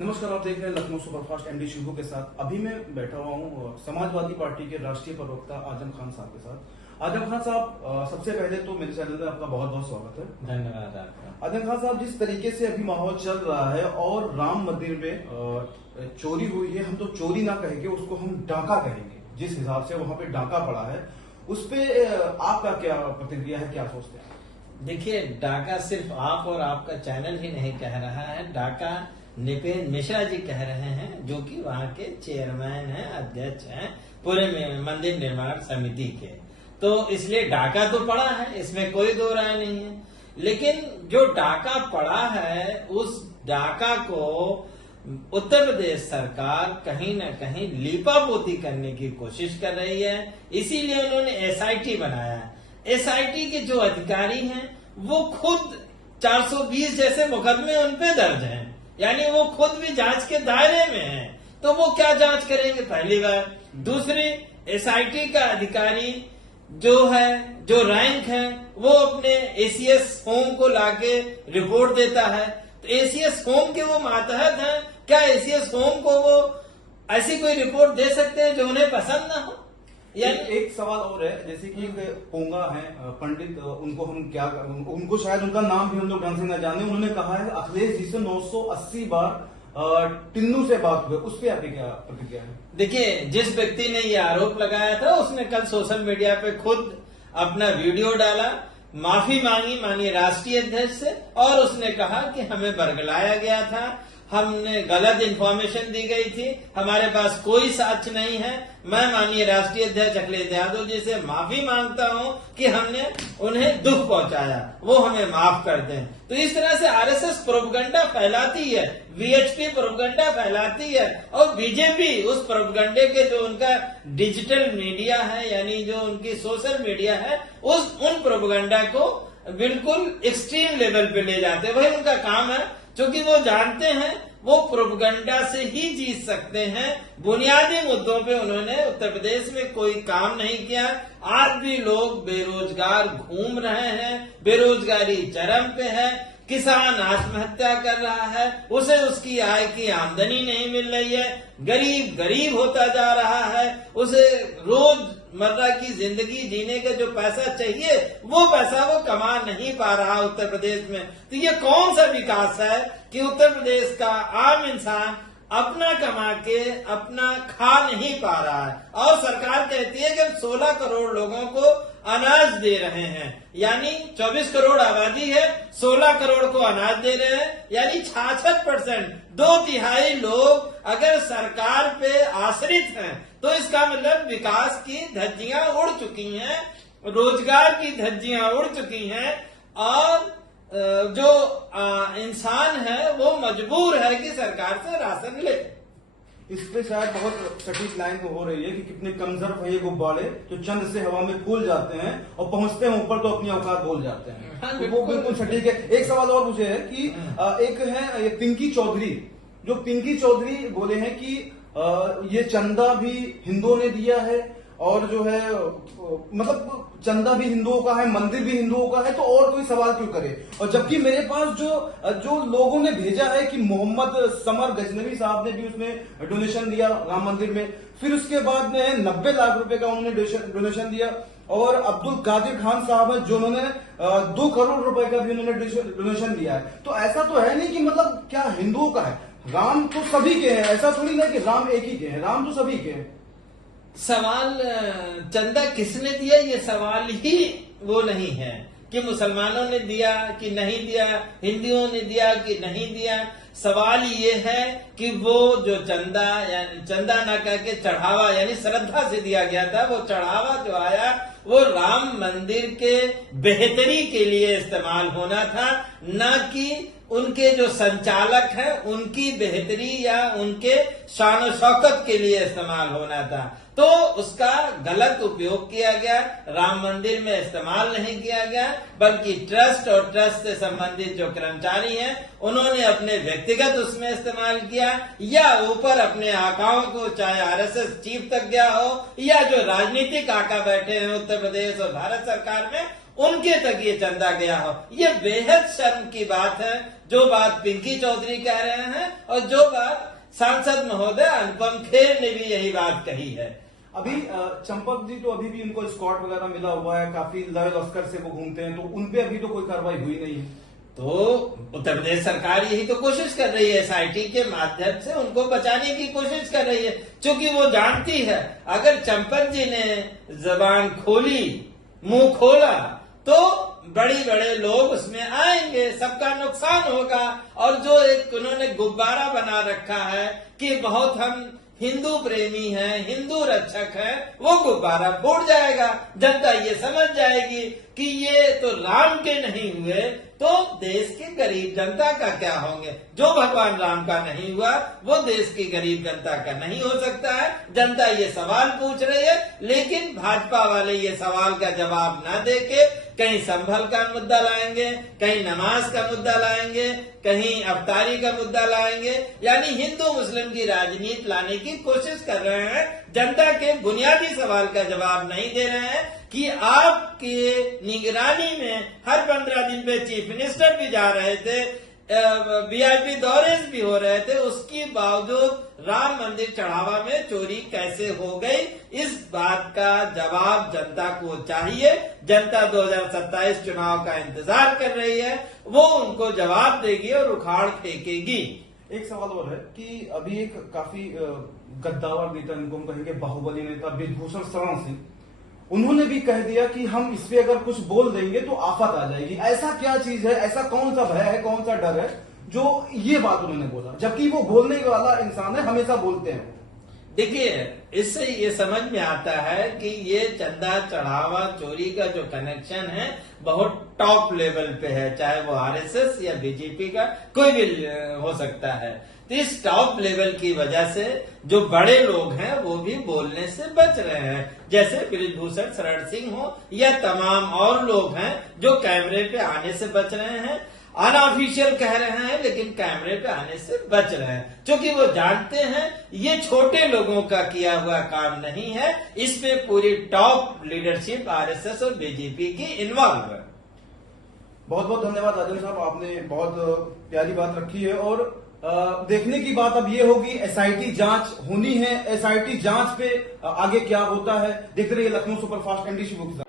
नमस्कार, आप देख रहे हैं लखनऊ सुपरफास्ट एमडी शिबू के साथ। अभी मैं बैठा हुआ हूँ समाजवादी पार्टी के राष्ट्रीय प्रवक्ता आजम खान साहब के साथ। आजम खान साहब, सबसे पहले तो मेरे चैनल में आपका बहुत बहुत स्वागत है। धन्यवाद आपका। आजम खान साहब, जिस तरीके से अभी माहौल चल रहा है और राम मंदिर में चोरी हुई है, हम तो चोरी ना कहेंगे, उसको हम डाका कहेंगे। जिस हिसाब से वहां पे डाका पड़ा है, उस पे आपका क्या प्रतिक्रिया है, क्या सोचते हैं? देखिए, डाका सिर्फ आप और आपका चैनल ही नहीं कह रहा है, डाका निपेन मिश्रा जी कह रहे हैं, जो कि वहाँ के चेयरमैन हैं, अध्यक्ष हैं पूरे मंदिर निर्माण समिति के। तो इसलिए डाका तो पड़ा है, इसमें कोई दो राय नहीं है। लेकिन जो डाका पड़ा है, उस डाका को उत्तर प्रदेश सरकार कहीं न कहीं लीपापोती करने की कोशिश कर रही है। इसीलिए उन्होंने एसआईटी बनाया है। एसआईटी के जो अधिकारी हैं, वो खुद 420 जैसे मुकदमे उन पे दर्ज हैं, यानी वो खुद भी जांच के दायरे में हैं। तो वो क्या जांच करेंगे, पहली बार। दूसरी, एसआईटी का अधिकारी जो है, जो रैंक है, वो अपने एसीएस होम को लाके रिपोर्ट देता है। तो एसीएस होम के वो मातहत हैं, क्या एसीएस होम को वो ऐसी कोई रिपोर्ट दे सकते हैं जो उन्हें पसंद ना हो? एक सवाल और है, जैसे कि एक पोंगा है पंडित, उनको हम क्या, उनको शायद उनका नाम भी हम लोग ढंग से न जाने, उन्होंने कहा है अखिलेश जी से 980 बार टिन्नू से बात हुई, उस पर आपकी क्या प्रतिक्रिया है? देखिए, जिस व्यक्ति ने ये आरोप लगाया था, उसने कल सोशल मीडिया पे खुद अपना वीडियो डाला, माफी मांगी माननीय राष्ट्रीय अध्यक्ष से, और उसने कहा कि हमें बरगलाया गया था, हमने गलत इन्फॉर्मेशन दी गई थी, हमारे पास कोई साक्ष्य नहीं है। मैं माननीय राष्ट्रीय अध्यक्ष अखिलेश यादव जी से माफी मांगता हूं कि हमने उन्हें दुख पहुंचाया, वो हमें माफ कर दें। तो इस तरह से आरएसएस प्रोपगंडा फैलाती है, वीएचपी प्रोपगंडा फैलाती है, और बीजेपी उस प्रोपगंडे के जो उनका डिजिटल मीडिया है, यानी जो उनकी सोशल मीडिया है, उन प्रोपगंडा को बिल्कुल एक्सट्रीम लेवल पे ले जाते हैं। वही उनका काम है, क्योंकि वो जानते हैं वो प्रोपगंडा से ही जीत सकते हैं। बुनियादी मुद्दों पे उन्होंने उत्तर प्रदेश में कोई काम नहीं किया। आज भी लोग बेरोजगार घूम रहे हैं, बेरोजगारी चरम पे है, किसान आत्महत्या कर रहा है, उसे उसकी आय की आमदनी नहीं मिल रही है, गरीब गरीब होता जा रहा है, उसे रोजमर्रा की जिंदगी जीने का जो पैसा चाहिए, वो पैसा वो कमा नहीं पा रहा उत्तर प्रदेश में। तो ये कौन सा विकास है कि उत्तर प्रदेश का आम इंसान अपना कमा के अपना खा नहीं पा रहा है? और सरकार कहती है कि हम 16 करोड़ लोगों को अनाज दे रहे हैं, यानी 24 करोड़ आबादी है, 16 करोड़ को अनाज दे रहे हैं, यानी 66%, 2/3 लोग अगर सरकार पे आश्रित हैं, तो इसका मतलब विकास की धज्जियां उड़ चुकी हैं, रोजगार की धज्जियां उड़ चुकी हैं, और जो इंसान है वो मजबूर है कि सरकार से राशन ले। इस पे शायद बहुत सटीक लाइन तो हो रही है कि कितने कमजोर है ये गुब्बारे, जो चंद से हवा में फूल जाते हैं और पहुंचते हैं ऊपर तो अपनी औकात भूल जाते हैं। हाँ, तो वो बिल्कुल सटीक है। एक सवाल और मुझे है कि एक है ये पिंकी चौधरी, जो पिंकी चौधरी बोले हैं कि ये चंदा भी हिंदुओं ने दिया है, और जो है मतलब चंदा भी हिंदुओं का है, मंदिर भी हिंदुओं का है, तो और कोई सवाल क्यों करे? और जबकि मेरे पास जो लोगों ने भेजा है कि मोहम्मद समर गजनवी साहब ने भी उसमें डोनेशन दिया राम मंदिर में, फिर उसके बाद में 90 लाख रुपए का उन्होंने डोनेशन दिया, और अब्दुल कादिर खान साहब है जो उन्होंने 2 करोड़ रुपए का भी उन्होंने डोनेशन दिया है। तो ऐसा तो है नहीं कि मतलब क्या हिंदुओं का है, राम तो सभी के हैं, ऐसा थोड़ी ना कि राम एक ही के हैं, राम तो सभी के हैं। सवाल चंदा किसने दिया, ये सवाल ही वो नहीं है कि मुसलमानों ने दिया कि नहीं दिया, हिंदुओं ने दिया कि नहीं दिया। सवाल ये है कि वो जो चंदा, यानी चंदा ना कह के चढ़ावा, यानी श्रद्धा से दिया गया था, वो चढ़ावा जो आया वो राम मंदिर के बेहतरी के लिए इस्तेमाल होना था, न कि उनके जो संचालक हैं उनकी बेहतरी या उनके शान शौकत के लिए इस्तेमाल होना था। तो उसका गलत उपयोग किया गया, राम मंदिर में इस्तेमाल नहीं किया गया, बल्कि ट्रस्ट और ट्रस्ट से संबंधित जो कर्मचारी हैं उन्होंने अपने व्यक्तिगत उसमें इस्तेमाल किया, या ऊपर अपने आकाओं को, चाहे आरएसएस चीफ तक गया हो, या जो राजनीतिक आका बैठे हैं उत्तर प्रदेश और भारत सरकार में, उनके तक ये चंदा गया हो। ये बेहद शर्म की बात है। जो बात पिंकी चौधरी कह रहे हैं और जो बात सांसद महोदय अनुपम खेर ने भी यही बात कही है। अभी चंपक जी तो अभी भी उनको स्कॉट वगैरह मिला हुआ है, काफी लॉयल ऑस्कर से वो घूमते हैं, तो उनपे अभी तो कोई कार्रवाई हुई नहीं है। तो उत्तर प्रदेश सरकार यही तो कोशिश कर रही है, एसआईटी के माध्यम से उनको बचाने की कोशिश कर रही है, क्योंकि वो जानती है अगर चंपक जी ने जबान खोली, मुंह खोला, तो बड़े बड़े लोग उसमें आएंगे, सबका नुकसान होगा। और जो एक उन्होंने गुब्बारा बना रखा है कि बहुत हम हिंदू प्रेमी हैं, हिंदू रक्षक हैं, वो गुब्बारा फूट जाएगा। जनता ये समझ जाएगी कि ये तो राम के नहीं हुए तो देश की गरीब जनता का क्या होंगे। जो भगवान राम का नहीं हुआ वो देश की गरीब जनता का नहीं हो सकता है। जनता ये सवाल पूछ रही है, लेकिन भाजपा वाले ये सवाल का जवाब न देके कहीं संभल का मुद्दा लाएंगे, कहीं नमाज का मुद्दा लाएंगे, कहीं अवतारी का मुद्दा लाएंगे, यानी हिंदू मुस्लिम की राजनीति लाने की कोशिश कर रहे हैं। जनता के बुनियादी सवाल का जवाब नहीं दे रहे हैं कि आपके निगरानी में हर 15 दिन पे चीफ मिनिस्टर भी जा रहे थे, वीआईपी दौरे भी हो रहे थे, उसके बावजूद राम मंदिर चढ़ावा में चोरी कैसे हो गई, इस बात का जवाब जनता को चाहिए। जनता 2027 चुनाव का इंतजार कर रही है, वो उनको जवाब देगी और उखाड़ फेंकेगी। एक सवाल और है कि अभी एक काफी गद्दावर नेता, इनको हम कहेंगे बाहुबली नेता ब्रिजभूषण शरण सिंह, उन्होंने भी कह दिया कि हम इस पे अगर कुछ बोल देंगे तो आफत आ जाएगी। ऐसा क्या चीज है, ऐसा कौन सा भय है, कौन सा डर है जो ये बात उन्होंने बोला, जबकि वो बोलने वाला इंसान है, हमेशा बोलते हैं। देखिए, इससे ये समझ में आता है कि ये चंदा चढ़ावा चोरी का जो कनेक्शन है बहुत टॉप लेवल पे है, चाहे वो आरएसएस या बीजेपी का कोई भी हो सकता है। तो इस टॉप लेवल की वजह से जो बड़े लोग हैं वो भी बोलने से बच रहे हैं, जैसे ब्रिजभूषण शरण सिंह हो या तमाम और लोग हैं जो कैमरे पे आने से बच रहे हैं, अनऑफिशियल कह रहे हैं लेकिन कैमरे पे आने से बच रहे हैं, क्योंकि वो जानते हैं ये छोटे लोगों का किया हुआ काम नहीं है, इसमें पूरी टॉप लीडरशिप आरएसएस और बीजेपी की इन्वॉल्व है। बहुत बहुत धन्यवाद राजन साहब, आपने बहुत प्यारी बात रखी है। और देखने की बात अब ये होगी, एसआईटी जांच होनी है, एसआईटी जांच पे आगे क्या होता है। देखते रहिए लखनऊ सुपरफास्ट एनडीसी बुक।